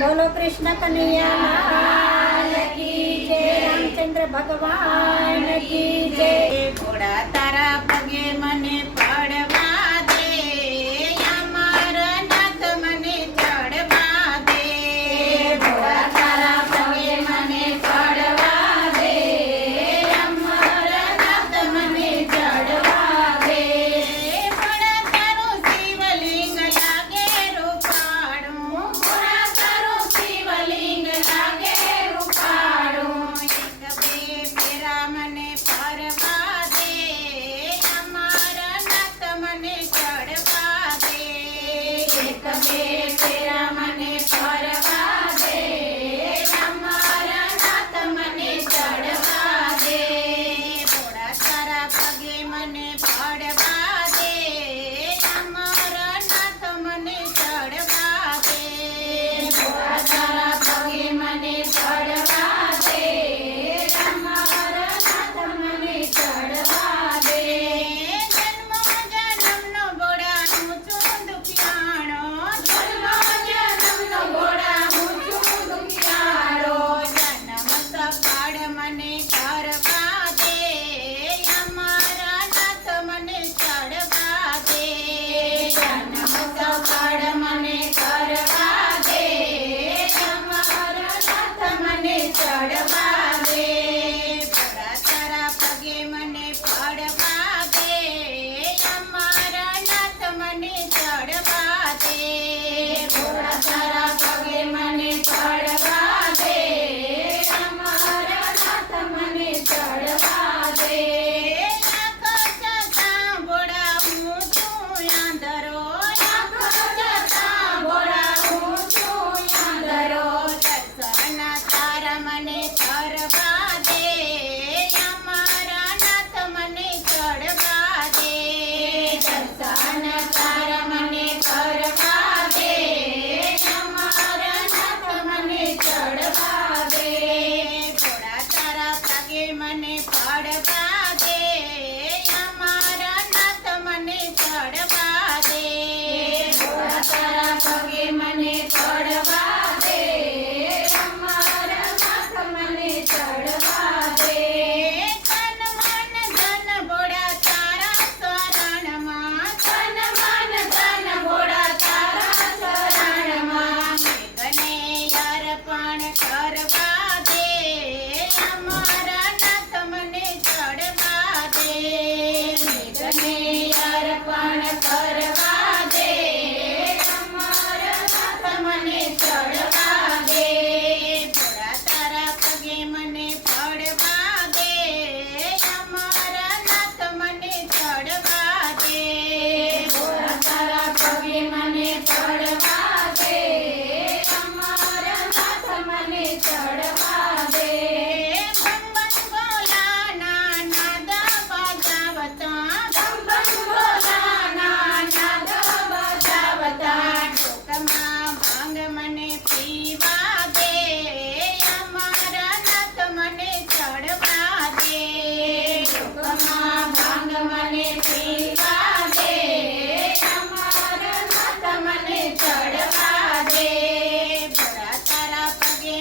બોલો કૃષ્ણ કનૈયા રામચંદ્ર ભગવાન કી જય. ઘોડા forever.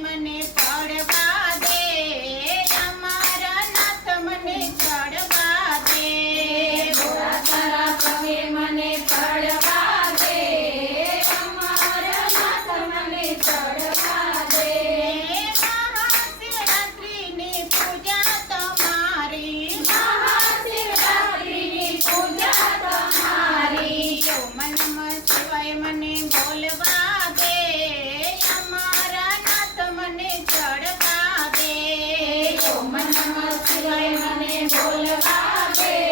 My name नमः शिवाय मने बोलवा दे।